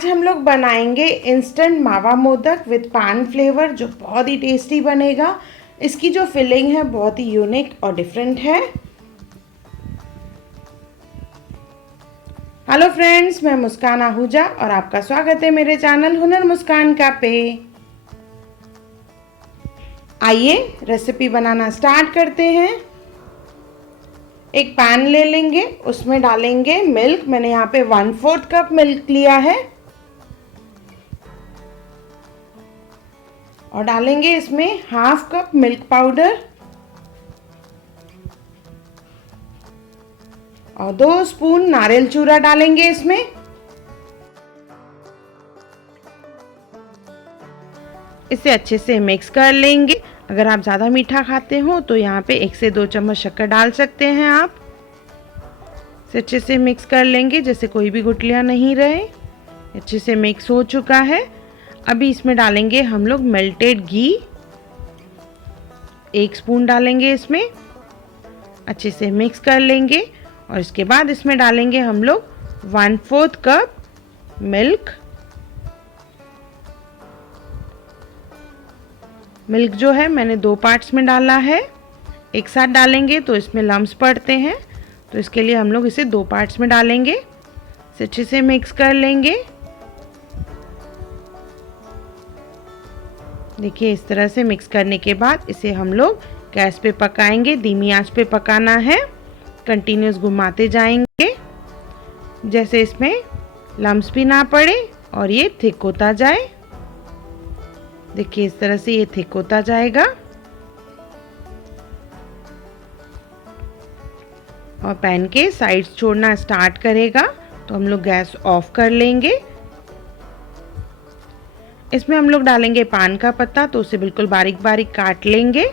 आज हम लोग बनाएंगे इंस्टेंट मावा मोदक विद पान फ्लेवर, जो बहुत ही टेस्टी बनेगा। इसकी जो फिलिंग है बहुत ही यूनिक और डिफरेंट है। हेलो फ्रेंड्स, मैं मुस्कान आहूजा और आपका स्वागत है मेरे चैनल हुनर मुस्कान का पे। आइए रेसिपी बनाना स्टार्ट करते हैं। एक पैन ले लेंगे, उसमें डालेंगे मिल्क। मैंने यहाँ पे 1/4 कप मिल्क लिया है और डालेंगे इसमें 1/2 कप मिल्क पाउडर और 2 स्पून नारियल चूरा डालेंगे इसमें। इसे अच्छे से मिक्स कर लेंगे। अगर आप ज़्यादा मीठा खाते हो तो यहाँ पे 1 से 2 चम्मच शक्कर डाल सकते हैं आप। इसे अच्छे से मिक्स कर लेंगे, जैसे कोई भी गुठलियाँ नहीं रहे। अच्छे से मिक्स हो चुका है। अभी इसमें डालेंगे हम लोग मेल्टेड घी, 1 स्पून डालेंगे इसमें। अच्छे से मिक्स कर लेंगे और इसके बाद इसमें डालेंगे हम लोग 1/4 कप मिल्क। मिल्क जो है मैंने 2 पार्ट्स में डाला है। एक साथ डालेंगे तो इसमें लम्स पड़ते हैं, तो इसके लिए हम लोग इसे 2 पार्ट्स में डालेंगे। इसे अच्छे से मिक्स कर लेंगे। देखिए, इस तरह से मिक्स करने के बाद इसे हम लोग गैस पे पकाएंगे। धीमी आंच पे पकाना है, कंटिन्यूस घुमाते जाएंगे, जैसे इसमें लम्स भी ना पड़े और ये थिक होता जाए। देखिए, इस तरह से ये थिक होता जाएगा और पैन के साइड्स छोड़ना स्टार्ट करेगा, तो हम लोग गैस ऑफ कर लेंगे। इसमें हम लोग डालेंगे पान का पत्ता, तो उसे बिल्कुल बारीक बारीक काट लेंगे।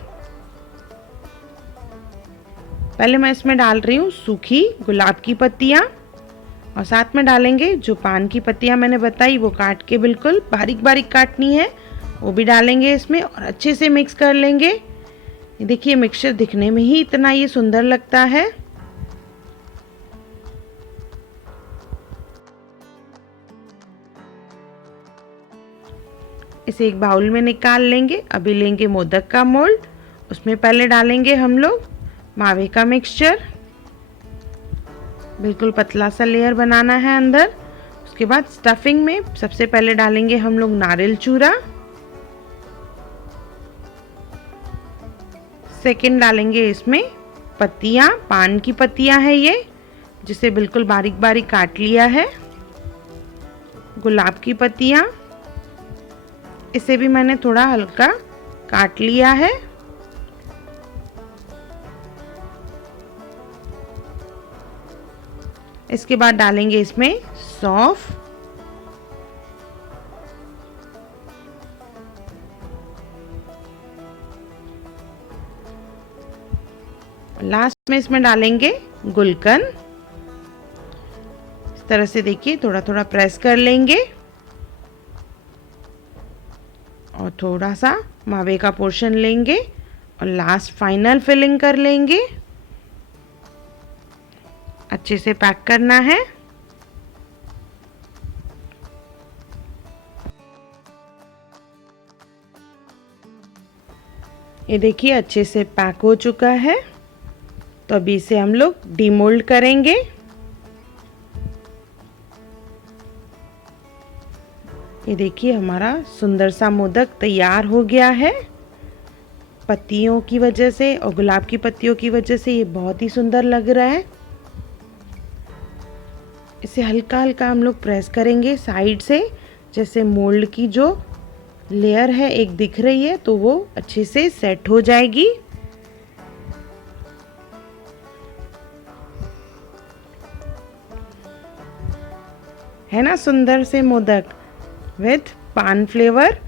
पहले मैं इसमें डाल रही हूँ सूखी गुलाब की पत्तियाँ और साथ में डालेंगे जो पान की पत्तियाँ मैंने बताई, वो काट के बिल्कुल बारीक बारीक काटनी है, वो भी डालेंगे इसमें और अच्छे से मिक्स कर लेंगे। देखिए, मिक्सचर दिखने में ही इतना ये सुंदर लगता है। इसे एक बाउल में निकाल लेंगे। अभी लेंगे मोदक का मोल्ड, उसमें पहले डालेंगे हम लोग मावे का मिक्सचर। बिल्कुल पतला सा लेयर बनाना है अंदर। उसके बाद स्टफिंग में सबसे पहले डालेंगे हम लोग नारियल चूरा। सेकंड डालेंगे इसमें पत्तियाँ, पान की पत्तियाँ है ये, जिसे बिल्कुल बारीक बारीक काट लिया है। गुलाब की पत्तियाँ, इसे भी मैंने थोड़ा हल्का काट लिया है। इसके बाद डालेंगे इसमें सौंफ, लास्ट में इसमें डालेंगे गुलकंद। इस तरह से देखिए थोड़ा थोड़ा प्रेस कर लेंगे और थोड़ा सा मावे का पोर्शन लेंगे और लास्ट फाइनल फिलिंग कर लेंगे। अच्छे से पैक करना है। ये देखिए अच्छे से पैक हो चुका है, तो अभी इसे हम लोग डीमोल्ड करेंगे। ये देखिए हमारा सुंदर सा मोदक तैयार हो गया है। पत्तियों की वजह से और गुलाब की पत्तियों की वजह से ये बहुत ही सुंदर लग रहा है। इसे हल्का हल्का हम लोग प्रेस करेंगे साइड से, जैसे मोल्ड की जो लेयर है एक दिख रही है, तो वो अच्छे से सेट हो जाएगी। है ना सुंदर से मोदक विथ पान फ्लेवर।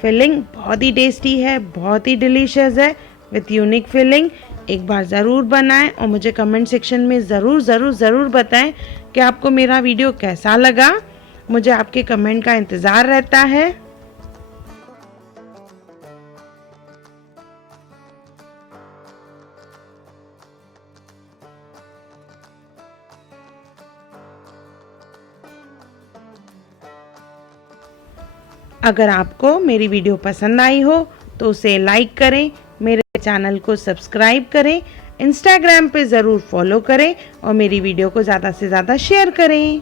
फिलिंग बहुत ही टेस्टी है, बहुत ही डिलीशियस है विथ यूनिक फिलिंग। एक बार ज़रूर बनाएं और मुझे कमेंट सेक्शन में ज़रूर ज़रूर ज़रूर बताएं कि आपको मेरा वीडियो कैसा लगा। मुझे आपके कमेंट का इंतज़ार रहता है। अगर आपको मेरी वीडियो पसंद आई हो तो उसे लाइक करें, मेरे चैनल को सब्सक्राइब करें, इंस्टाग्राम पे ज़रूर फॉलो करें और मेरी वीडियो को ज़्यादा से ज़्यादा शेयर करें।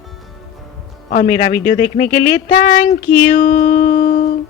और मेरा वीडियो देखने के लिए थैंक यू।